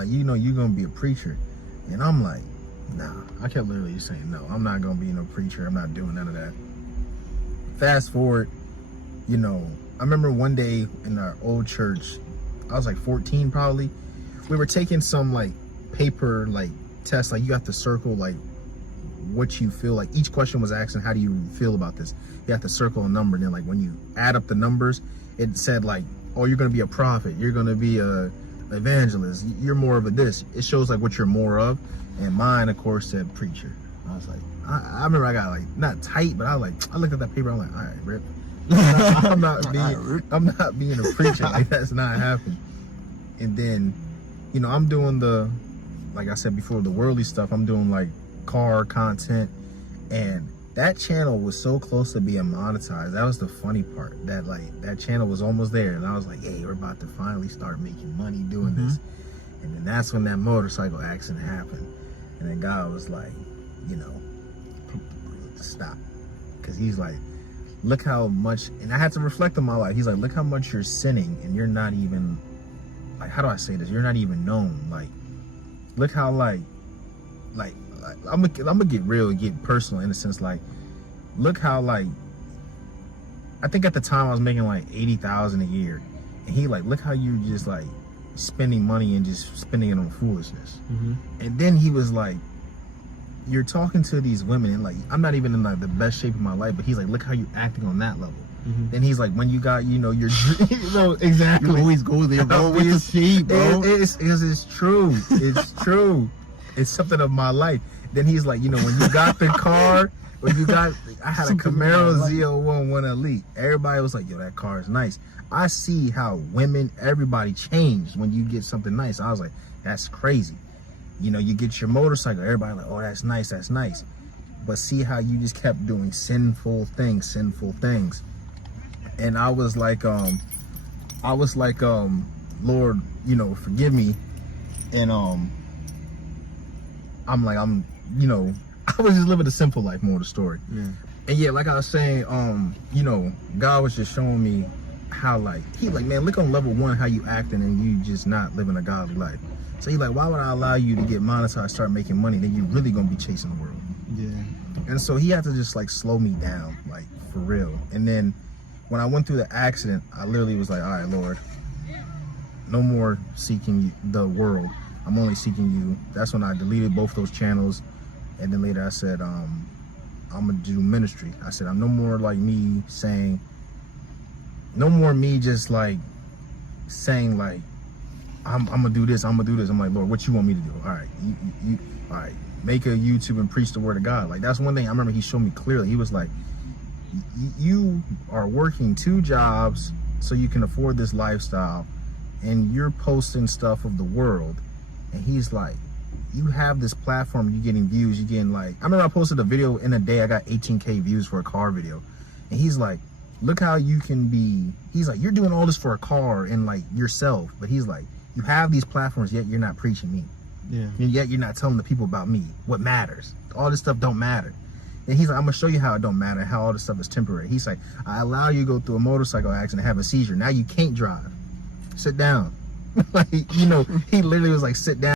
like, you know, you're gonna be a preacher. And I'm like, nah. I kept literally saying, no, I'm not gonna be no preacher. I'm not doing none of that. Fast forward, you know, I remember one day in our old church, I was like 14 probably. We were taking some like paper like test, like you have to circle like what you feel like. Each question was asking, how do you feel about this? You have to circle a number, and then like when you add up the numbers, it said like, oh, you're gonna be a prophet, you're gonna be a evangelist, you're more of a this. It shows like what you're more of, and mine of course said preacher. I was like, I remember I got like not tight, but I looked at that paper, I'm like, all right, Rip. I'm not being a preacher. Like, that's not happening. And then, you know, I'm doing the, like I said before, the worldly stuff. I'm doing like car content, and that channel was so close to being monetized. That was the funny part, that like that channel was almost there, and I was like, hey, we're about to finally start making money doing this. And then that's when that motorcycle accident happened, and then God was like, you know, stop, because he's like, look how much, and I had to reflect on my life. He's like, look how much you're sinning, and you're not even, like, how do I say this? You're not even known. Like, look how like I'm gonna get real, get personal in a sense. Like, look how like, I think at the time I was making like 80,000 a year, and he like, look how you just like spending money and just spending it on foolishness. And then he was like, you're talking to these women, and like, I'm not even in like the best shape of my life, but he's like, look how you're acting on that level. Then he's like, when you got, you know, your, you know, exactly. You always go there, bro, with the sheep, bro. It's true. It's true. It's something of my life. Then he's like, you know, when you got the car, when you got, I had a Camaro Z01 Elite. Everybody was like, yo, that car is nice. I see how women, everybody changed when you get something nice. I was like, that's crazy. You know, you get your motorcycle, everybody like, oh, that's nice, that's nice. But see how you just kept doing sinful things. And I was like, Lord, you know, forgive me. And you know, I was just living a simple life, more of the story. And yeah, like I was saying, you know, God was just showing me how, like, he like, man, look on level 1 how you acting, and you just not living a godly life. So he's like, why would I allow you to get monetized, start making money, then you really gonna be chasing the world? And so he had to just like slow me down, like, for real. And then when I went through the accident, I literally was like, all right, Lord, no more seeking the world. I'm only seeking you. That's when I deleted both those channels. And then later I said, I'm gonna do ministry. I said, I'm no more like me saying, no more me just like saying like, I'm gonna do this, I'm gonna do this. I'm like, Lord, what you want me to do? All right, all right, make a YouTube and preach the word of God. Like, that's one thing I remember he showed me clearly. He was like, you are working 2 jobs so you can afford this lifestyle, and you're posting stuff of the world. And he's like, you have this platform, you're getting views, you're getting like, I remember I posted a video in a day, I got 18K views for a car video. And he's like, look how you can be, he's like, you're doing all this for a car and like yourself. But he's like, you have these platforms, yet you're not preaching me. And yet you're not telling the people about me, what matters. All this stuff don't matter. And he's like, I'm gonna show you how it don't matter, how all this stuff is temporary. He's like, I allow you to go through a motorcycle accident and have a seizure. Now you can't drive. Sit down. Like, you know, he literally was like, sit down.